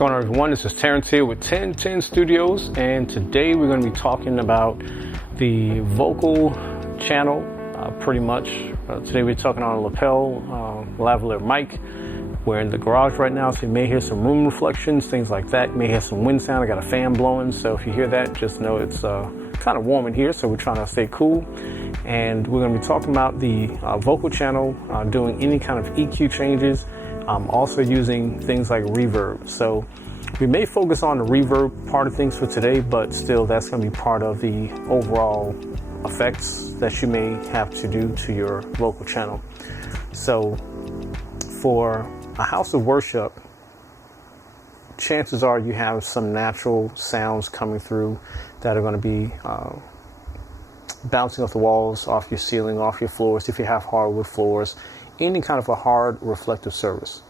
going on, everyone? This is Terrence here with 1010 Studios, and today we're going to be talking about the vocal channel. Pretty much today we're talking on a lapel lavalier mic. We're in the garage right now, so you may hear some room reflections, things like that. You may hear some wind sound. I got a fan blowing, so if you hear that, just know it's kind of warm in here, so we're trying to stay cool. And we're going to be talking about the vocal channel, doing any kind of EQ changes. Also using things like reverb. So we may focus on the reverb part of things for today, but still that's going to be part of the overall effects that you may have to do to your vocal channel. So for a house of worship, chances are you have some natural sounds coming through that are going to be bouncing off the walls, off your ceiling, off your floors, if you have hardwood floors, any kind of a hard reflective surface.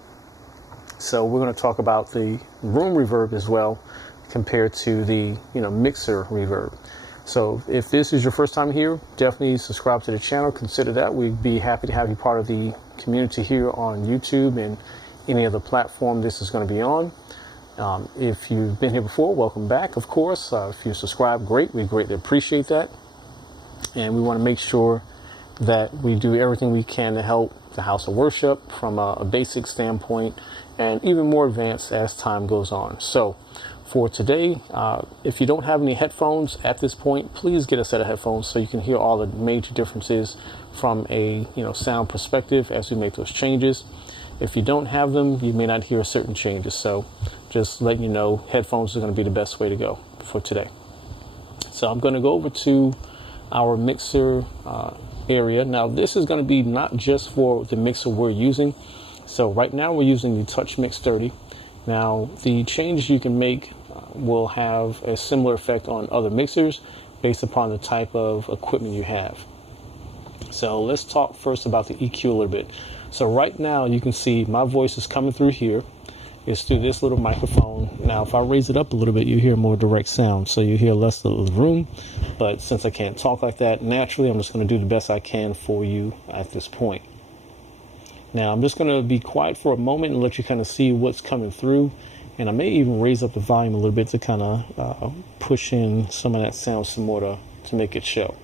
So we're going to talk about the room reverb as well compared to the mixer reverb. So if this is your first time here, definitely subscribe to the channel. Consider that. We'd be happy to have you part of the community here on YouTube and any other platform this is going to be on. If you've been here before, welcome back, of course. If you subscribe, great. We greatly appreciate that. And we want to make sure that we do everything we can to help the house of worship from a basic standpoint and even more advanced as time goes on. So for today, if you don't have any headphones at this point, please get a set of headphones so you can hear all the major differences from a sound perspective as we make those changes. If you don't have them, you may not hear certain changes. So just letting you know, headphones are going to be the best way to go for today. So I'm going to go over to our mixer area. Now this is going to be not just for the mixer we're using. So right now we're using the Touch Mix 30. Now the changes you can make will have a similar effect on other mixers based upon the type of equipment you have. So let's talk first about the EQ a little bit. So right now you can see my voice is coming through here. It's through this little microphone. Now if I raise it up a little bit, you hear more direct sound, so you hear less of the room. But since I can't talk like that naturally, I'm just going to do the best I can for you at this point. Now I'm just going to be quiet for a moment and let you kind of see what's coming through, and I may even raise up the volume a little bit to kind of push in some of that sound some more to make it show.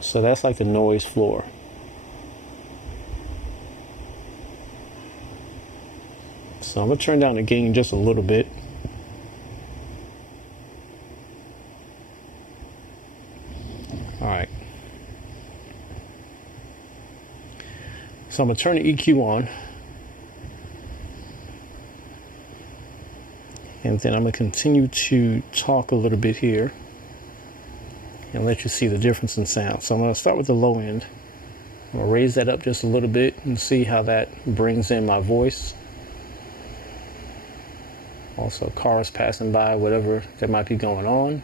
So that's like the noise floor. So I'm going to turn down the gain just a little bit. All right. So I'm going to turn the EQ on. And then I'm going to continue to talk a little bit here and let you see the difference in sound. So I'm going to start with the low end. I'm going to raise that up just a little bit and see how that brings in my voice. Also cars passing by, whatever that might be going on.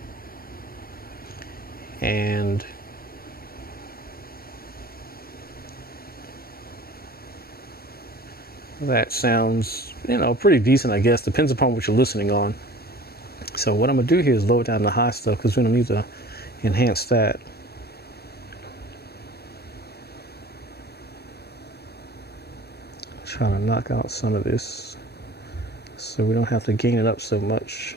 And that sounds, pretty decent, I guess. Depends upon what you're listening on. So what I'm going to do here is lower down the high stuff because we don't need to enhance that. Trying to knock out some of this so we don't have to gain it up so much.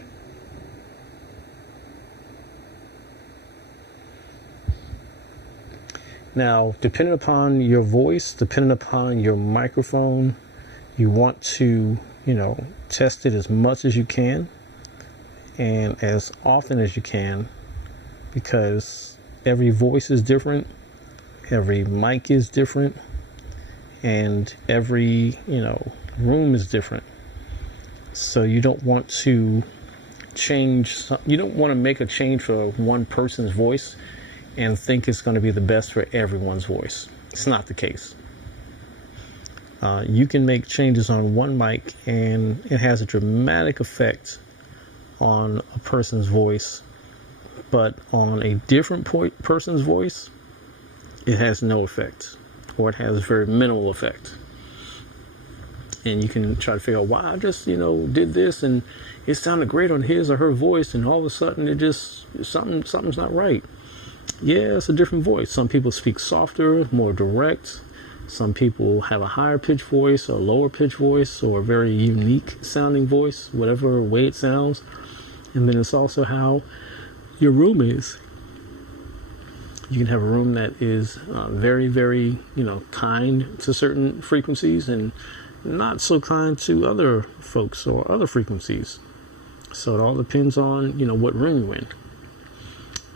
Now, depending upon your voice, depending upon your microphone, you want to, test it as much as you can and as often as you can, because every voice is different, every mic is different, and every, room is different. So you don't want to you don't want to make a change for one person's voice and think it's going to be the best for everyone's voice. It's not the case. You can make changes on one mic and it has a dramatic effect on a person's voice, but on a different person's voice, it has no effect, or it has very minimal effect. And you can try to figure out why I just, did this and it sounded great on his or her voice, and all of a sudden it just, something's not right. Yeah, it's a different voice. Some people speak softer, more direct. Some people have a higher pitch voice or a lower pitch voice or a very unique sounding voice, whatever way it sounds. And then it's also how your room is. You can have a room that is very, very, kind to certain frequencies and not so kind to other folks or other frequencies. So it all depends on, what room you're in.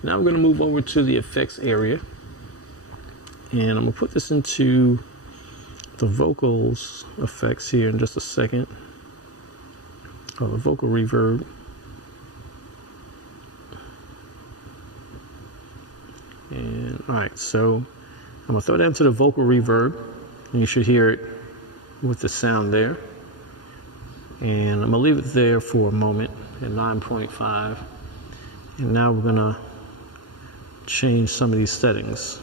Now we're going to move over to the effects area. And I'm going to put this into the vocals effects here in just a second. The vocal reverb. And all right, so I'm gonna throw that into the vocal reverb, and you should hear it with the sound there. And I'm gonna leave it there for a moment at 9.5. And now we're gonna change some of these settings.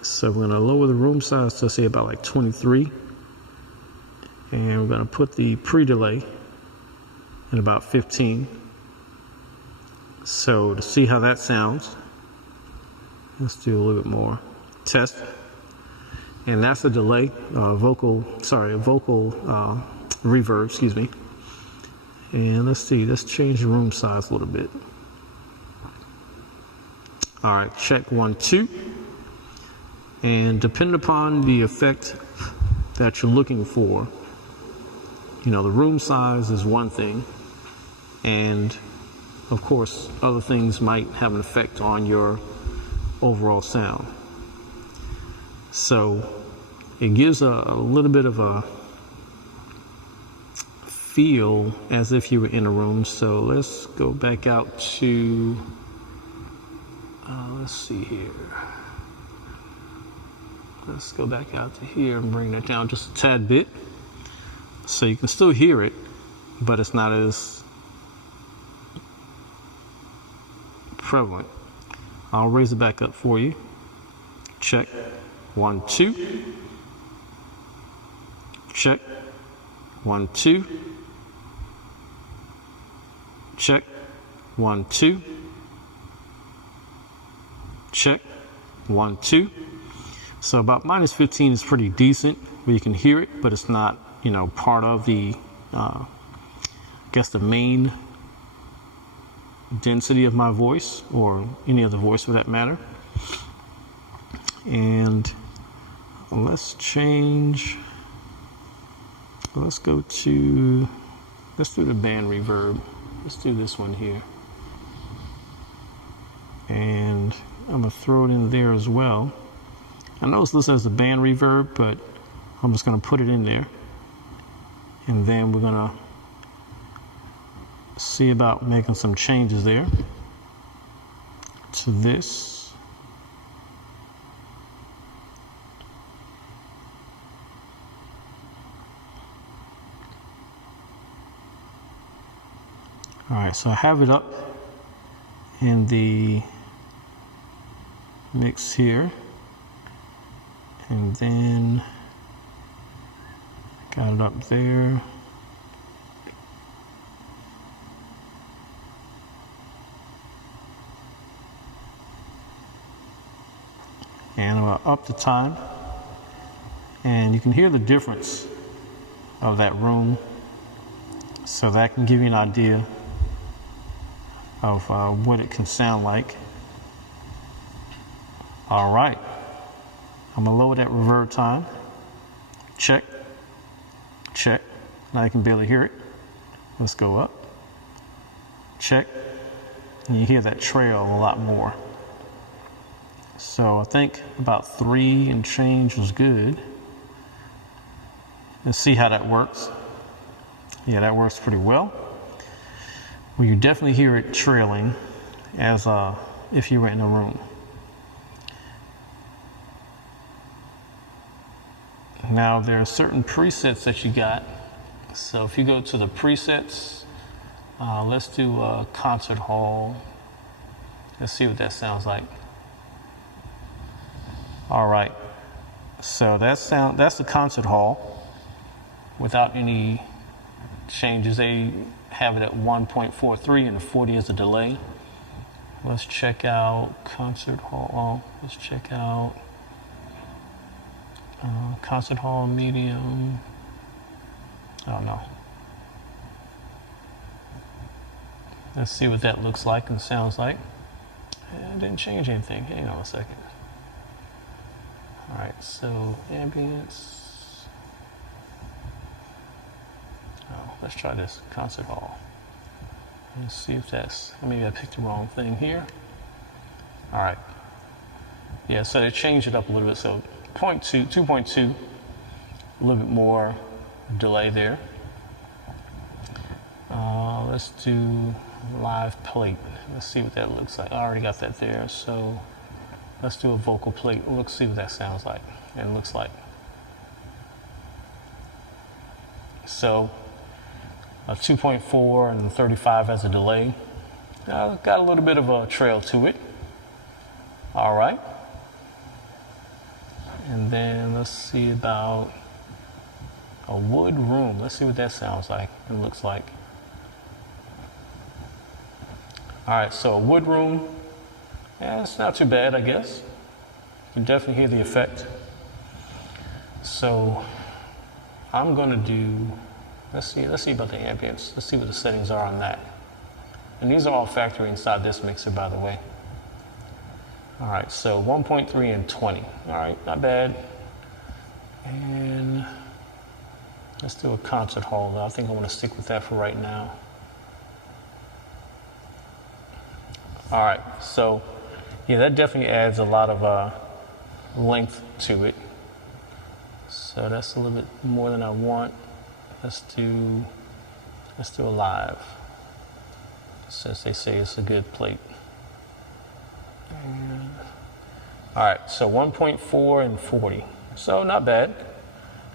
So we're gonna lower the room size to say about like 23. And we're gonna put the pre-delay at about 15. So to see how that sounds, let's do a little bit more. Test. And that's a delay, vocal reverb, excuse me. And let's see, let's change the room size a little bit. All right, check 1, 2. And depending upon the effect that you're looking for, the room size is one thing. And of course, other things might have an effect on your overall sound. So it gives a little bit of a feel as if you were in a room. So let's go back out to, let's see here. Let's go back out to here and bring that down just a tad bit. So you can still hear it, but it's not as prevalent. I'll raise it back up for you. Check 1, 2. Check 1, 2. Check 1, 2. Check 1, 2. So about minus 15 is pretty decent where you can hear it, but it's not, part of the, I guess the main density of my voice or any other voice for that matter. And let's go to, let's do the band reverb. Let's do this one here. And I'm gonna throw it in there as well. I know it's listed as a band reverb, but I'm just gonna put it in there. And then we're gonna see about making some changes there to this. All right, so I have it up in the mix here, and then got it up there. And I'm gonna up the time, and you can hear the difference of that room, so that can give you an idea of what it can sound like. All right, I'm gonna lower that reverb time. Check, check. Now you can barely hear it. Let's go up. Check, and you hear that trail a lot more. So I think about 3 and change was good. Let's see how that works. Yeah, that works pretty well. Well, you definitely hear it trailing as if you were in a room. Now there are certain presets that you got. So if you go to the presets, let's do a concert hall. Let's see what that sounds like. All right, so that's the concert hall without any changes. They have it at 1.43 and the 40 is the delay. Let's check out concert hall. Let's check out Concert hall medium. I don't know. Let's see what that looks like and sounds like. I didn't change anything. Hang on a second. All right, so ambience. Oh, let's try this concert hall. Let's see if that's, maybe I picked the wrong thing here. All right. Yeah, so they changed it up a little bit. So 2.2, a little bit more delay there. Let's do live plate. Let's see what that looks like. I already got that there. So let's do a vocal plate. Let's see what that sounds like and looks like. So a 2.4 and 35 as a delay. Got a little bit of a trail to it. All right. And then let's see about a wood room. Let's see what that sounds like and looks like. All right, so a wood room, yeah, it's not too bad, I guess. You can definitely hear the effect. So I'm gonna do, let's see about the ambience. Let's see what the settings are on that. And these are all factory inside this mixer, by the way. All right, so 1.3 and 20. All right, not bad. And let's do a concert hall, though. I think I want to stick with that for right now. All right, so yeah, that definitely adds a lot of length to it. So that's a little bit more than I want. Let's do a live, since they say it's a good plate. And, all right, so 1.4 and 40. So not bad.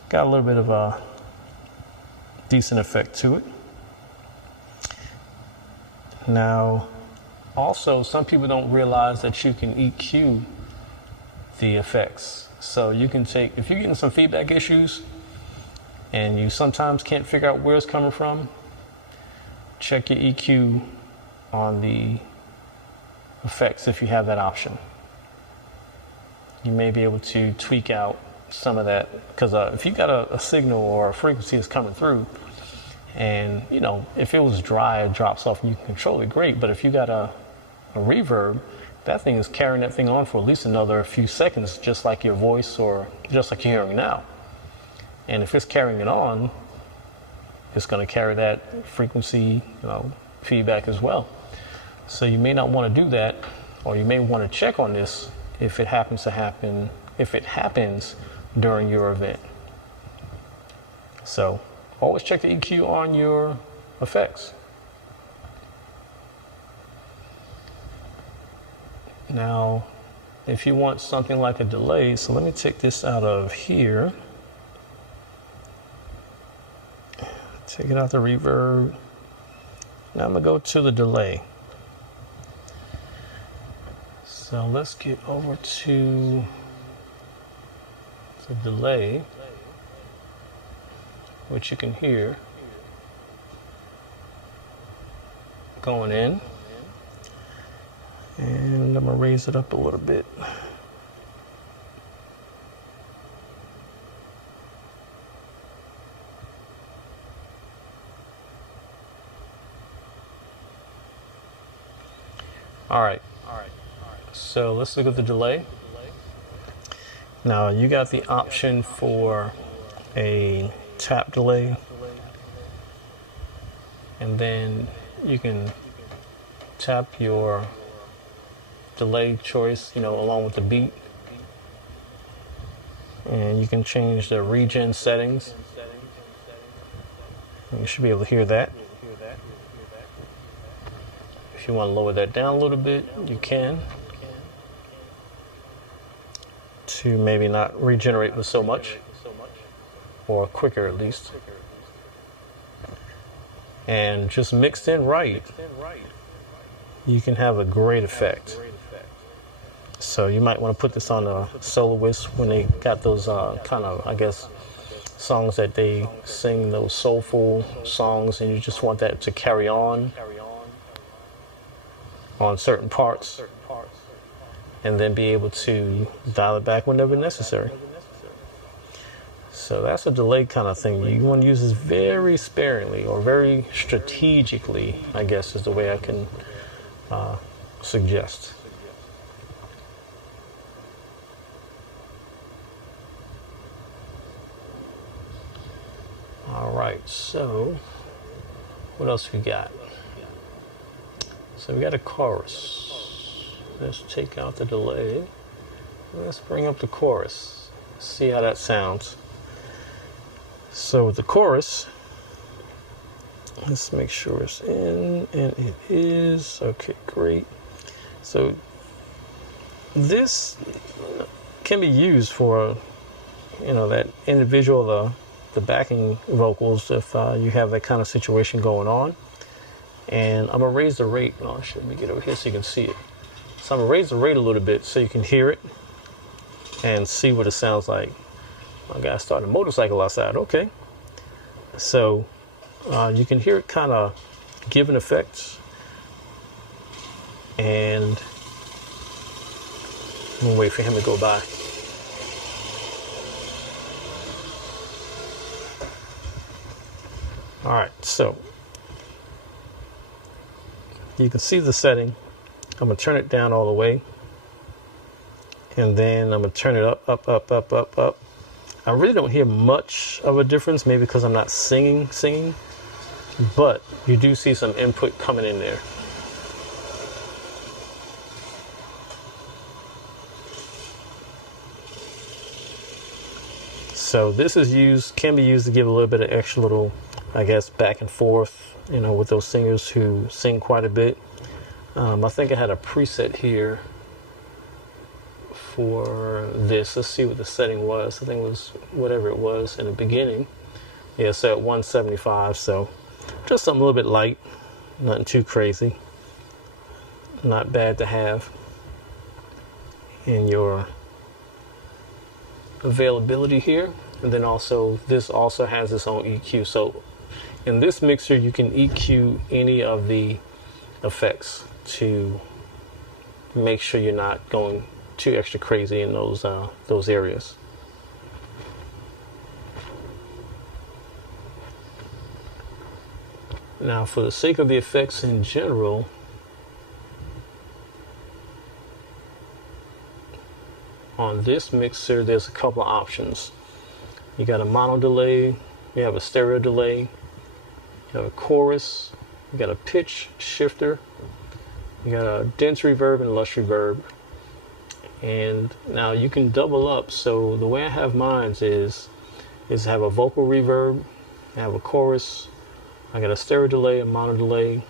Got a little bit of a decent effect to it. Now, also, some people don't realize that you can EQ the effects. So you can take, if you're getting some feedback issues and you sometimes can't figure out where it's coming from, check your EQ on the effects if you have that option. You may be able to tweak out some of that, because if you got a signal or a frequency that's coming through, and you know, if it was dry, it drops off and you can control it, great. But if you got a reverb, that thing is carrying that thing on for at least another few seconds, just like your voice or just like you're hearing now. And if it's carrying it on, it's going to carry that frequency, feedback as well. So you may not want to do that, or you may want to check on this if it happens during your event. So always check the EQ on your effects. Now, if you want something like a delay, so let me take this out of here. Take it out the reverb. Now I'm gonna go to the delay. So let's get over to the delay, which you can hear going in. And I'm gonna raise it up a little bit. All right. So let's look at the delay. Now you got the option for a tap delay, and then you can tap your delay choice, along with the beat, and you can change the regen settings. You should be able to hear that. If you want to lower that down a little bit, you can, to maybe not regenerate with so much, or quicker at least. And just mixed in right, you can have a great effect. So you might want to put this on a soloist when they got those kind of, I guess, songs that they sing, those soulful songs, and you just want that to carry on certain parts, and then be able to dial it back whenever necessary. So that's a delay kind of thing. You want to use this very sparingly or very strategically, I guess is the way I can suggest. All right, so what else we got? So we got a chorus. Let's take out the delay. Let's bring up the chorus. See how that sounds. So with the chorus, let's make sure it's in, and it is. Okay, great. So this can be used for, that individual, the backing vocals, if you have that kind of situation going on. And I'm gonna raise the rate. Oh shit, let me get over here so you can see it. So I'm gonna raise the rate a little bit so you can hear it and see what it sounds like. My guy started a motorcycle outside. Okay. So you can hear it kind of giving effects. And I'm gonna wait for him to go by. All right, so you can see the setting. I'm gonna turn it down all the way. And then I'm gonna turn it up, up, up, up, up, up. I really don't hear much of a difference, maybe because I'm not singing, but you do see some input coming in there. So this can be used to give a little bit of extra little, I guess, back and forth, with those singers who sing quite a bit. I think I had a preset here for this. Let's see what the setting was. I think it was whatever it was in the beginning. Yeah, so at 175. So just something a little bit light, nothing too crazy. Not bad to have in your availability here. And then also this also has its own EQ. So in this mixer you can EQ any of the effects to make sure you're not going too extra crazy in those areas. Now, for the sake of the effects in general, on this mixer there's a couple of options. You got a mono delay, you have a stereo delay, you have a chorus, you got a pitch shifter, you got a dense reverb and lush reverb. And now you can double up. So the way I have mine is have a vocal reverb, I have a chorus, I got a stereo delay, a mono delay,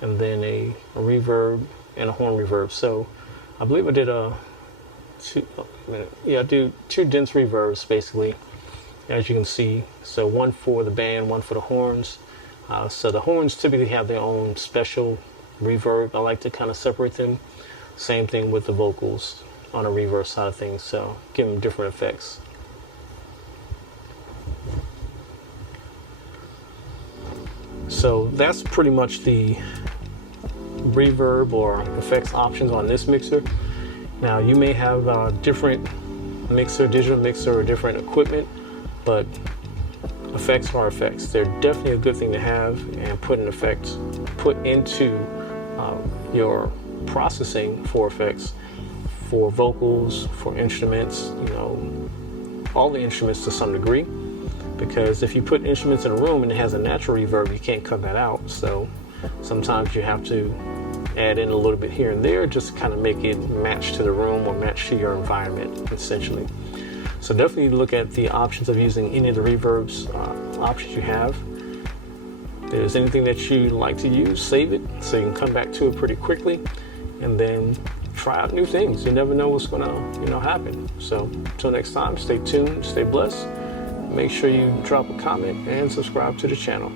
and then a reverb and a horn reverb. So I believe I did I do two dense reverbs basically, as you can see. So one for the band, one for the horns. So the horns typically have their own special reverb. I like to kind of separate them. Same thing with the vocals on a reverb side of things, so give them different effects. So that's pretty much the reverb or effects options on this mixer. Now you may have a different mixer, digital mixer, or different equipment, but effects are effects. They're definitely a good thing to have and put into your processing for effects, for vocals, for instruments, all the instruments to some degree, because if you put instruments in a room and it has a natural reverb, you can't cut that out. So sometimes you have to add in a little bit here and there just to kind of make it match to the room or match to your environment, essentially. So definitely look at the options of using any of the reverbs options you have. If there's anything that you like to use, save it so you can come back to it pretty quickly, and then try out new things. You never know what's gonna happen. So until next time, stay tuned, stay blessed. Make sure you drop a comment and subscribe to the channel.